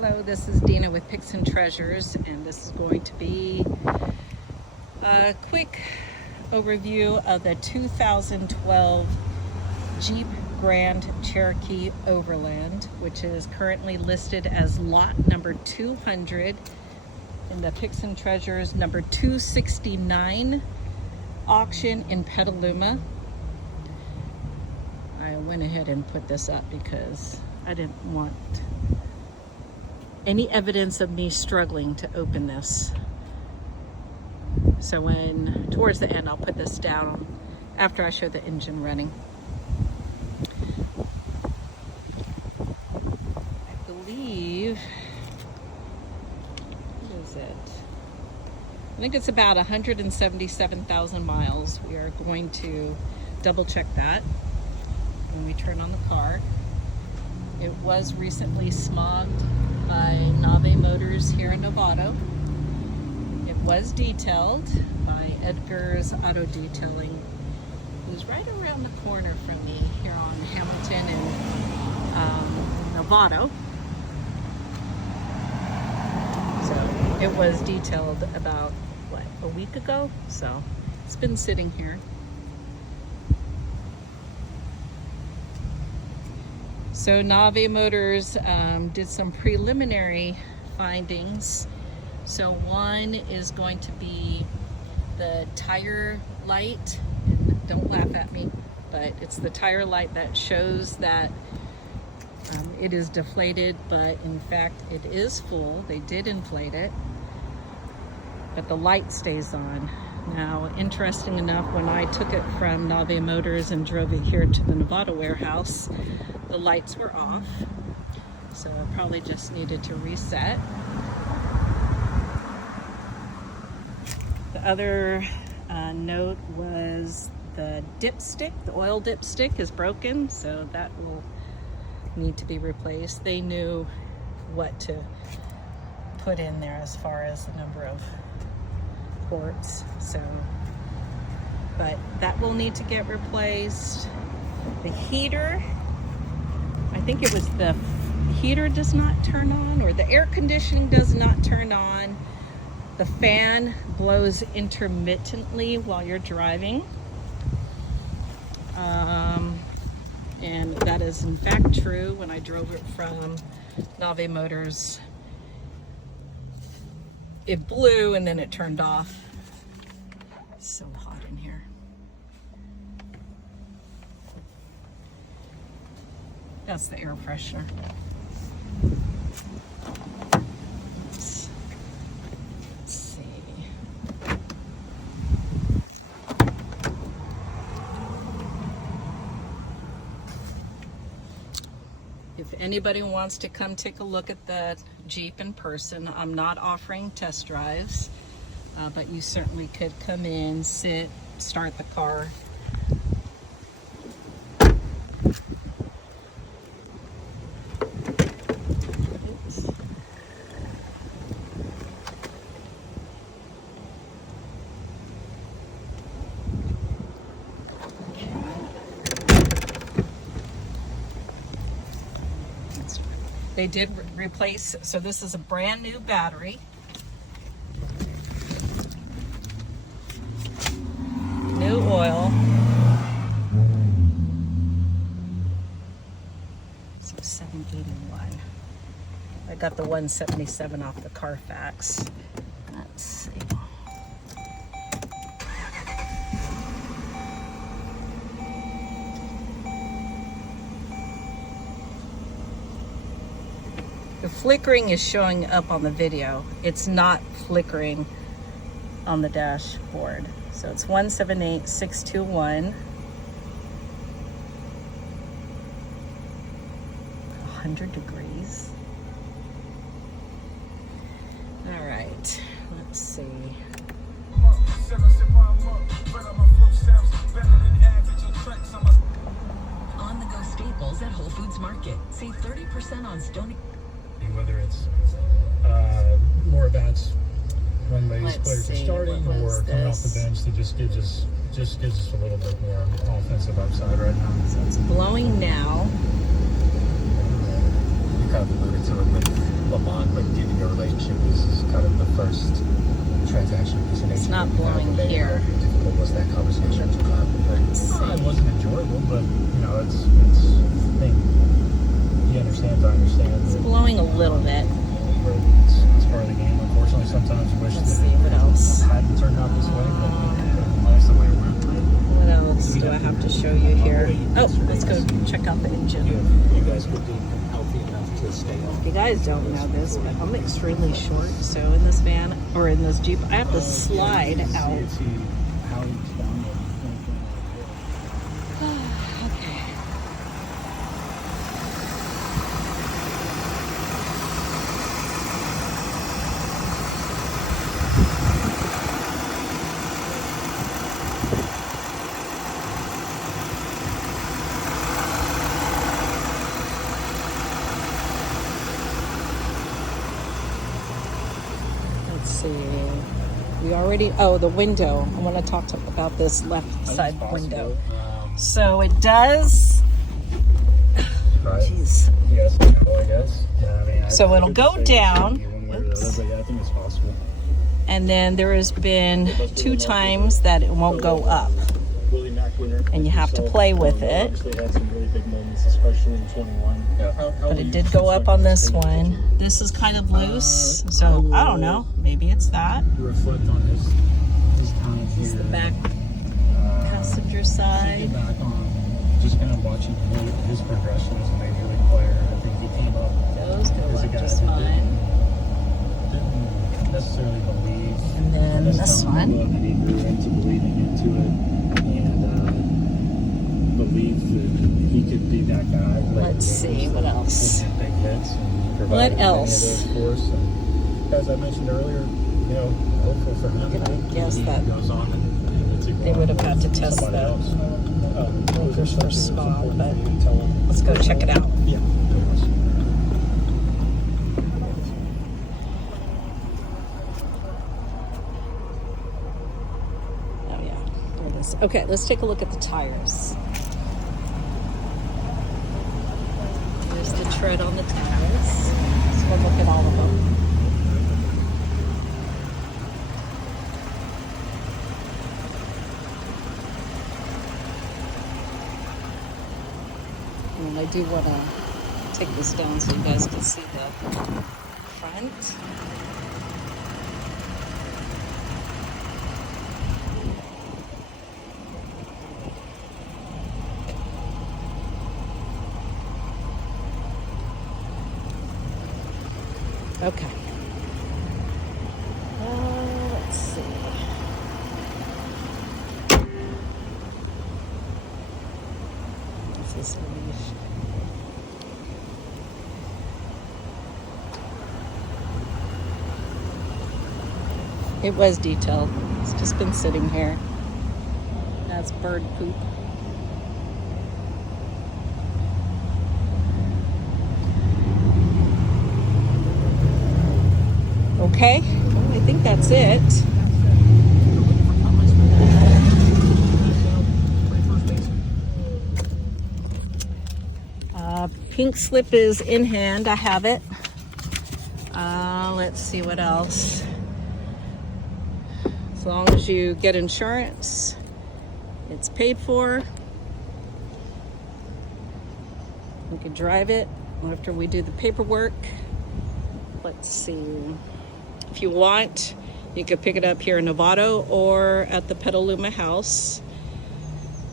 Hello, this is Dina with Picks and Treasures, and this is going to be a quick overview of the 2012 Jeep Grand Cherokee Overland, which is currently listed as lot number 200 in the Picks and Treasures number 269 auction in Petaluma. I went ahead and put this up because I didn't want any evidence of me struggling to open this. So towards the end, I'll put this down after I show the engine running. I believe, what is it? I think it's about 177,000 miles. We are going to double check that when we turn on the car. It was recently smogged by Nave Motors here in Novato. It was detailed by Edgar's Auto Detailing, who's right around the corner from me here on Hamilton and Novato. So it was detailed about, a week ago? So it's been sitting here. So Nave Motors did some preliminary findings. So one is going to be the tire light, and don't laugh at me, but it's the tire light that shows that it is deflated, but in fact it is full. They did inflate it, but the light stays on. Now, interesting enough, when I took it from Nave Motors and drove it here to the Novato warehouse, the lights were off, so I probably just needed to reset. The other note was the dipstick, the oil dipstick is broken, so that will need to be replaced. They knew what to put in there as far as the number of quarts, so, but that will need to get replaced. The heater, I think it was the heater does not turn on, or the air conditioning does not turn on. The fan blows intermittently while you're driving. And that is in fact true. When I drove it from Nave Motors, it blew and then it turned off. It's so hot in here. That's the air freshener. Let's see. If anybody wants to come take a look at the Jeep in person, I'm not offering test drives, but you certainly could come in, sit, start the car. They did replace, so this is a brand new battery. New oil. So 781. I got the 177 off the Carfax. Let's see. The flickering is showing up on the video. It's not flickering on the dashboard. So it's 178621. 100 degrees. All right, let's see. On-the-go staples at Whole Foods Market. Save 30% on Stony. Whether it's more events when these players are starting or coming off the bench, that just gives us a little bit more offensive upside right now. So it's blowing now. You kind of alluded to it, but a month, but getting a relationship is kind of the first transaction. It's not blowing here. What was that conversation? It wasn't enjoyable, but you know, it's I think he understands. I understand. It's blowing a little bit. It's part of the game. Unfortunately, sometimes you wish Let's see what else. it hadn't turned out this way, but that's the way it went. What else do I have to show you here? Oh, let's go check out the engine. You guys could be healthy enough to stay up. If you guys don't know this, but I'm extremely short, so in this van or in this Jeep, I have to slide out. Okay. Let's see. We already, oh, the window. I want to talk about this left side window. So it does. Right. Jeez. Yes, well, I guess. Yeah, I mean, So it'll go down. Oops. Yeah, I think it's possible. And then there has been 2 times that it won't go up. And you have to play with it. But it did go up on this one. This is kind of loose, so I don't know. Maybe it's that. Reflect on his time This is here. the back passenger side. Back on just kind of watching his progression as a major league player. I think he came up Those go as a up guy just that fine. didn't necessarily believe. And then this one. And he grew into believing into it and believed that he could be that guy. Let's see, what else? Big hits and provide What many of else? those for us. And as I mentioned earlier, you know, hopeful for him. I'm gonna guess he that goes on and to they would have had to test somebody that. else. Workers for smog, but Tell him. let's go check it out. Yeah. Oh yeah, there it is. Okay, let's take a look at the tires. There's the tread on the tires. Let's go look at all of them. And I do want to take this down so you guys can see the front. Okay. Let's see. This is leaf. It was detailed. It's just been sitting here. That's bird poop. Okay, well, I think that's it. Pink slip is in hand. I have it. Let's see what else. As long as you get insurance, it's paid for. We can drive it after we do the paperwork. Let's see. If you want, you could pick it up here in Novato or at the PETALUMA house.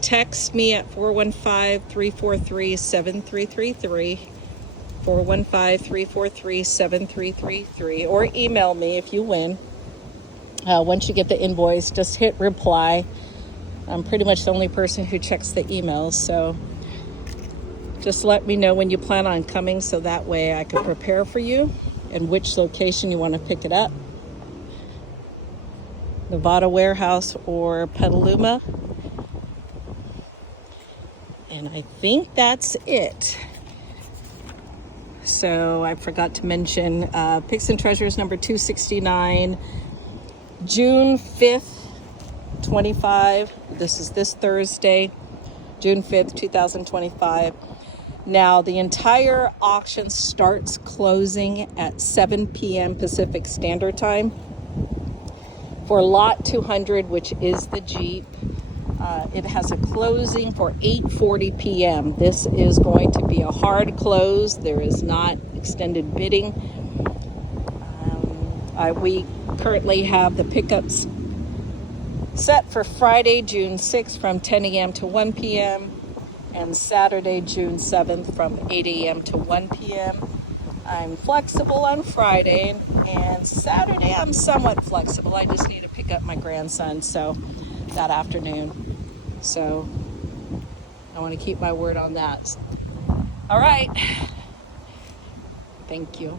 Text me at 415-343-7333, 415-343-7333, or email me if you win. Once you get the invoice, just hit reply. I'm pretty much the only person who checks the emails, so just let me know when you plan on coming so that way I can prepare for you and which location you want to pick it up. Nevada Warehouse or Petaluma. And I think that's it. So I forgot to mention Picks and Treasures number 269, June 5th, 25. This is this Thursday, June 5th, 2025. Now, the entire auction starts closing at 7 p.m. Pacific Standard Time. For lot 200, which is the Jeep, it has a closing for 8:40 p.m. This is going to be a hard close. There is not extended bidding. We currently have the pickups set for Friday, June 6th from 10 a.m. to 1 p.m. and Saturday, June 7th from 8 a.m. to 1 p.m. I'm flexible on Friday, and Saturday I'm somewhat flexible. I just need to pick up my grandson that afternoon. So I want to keep my word on that. All right. Thank you.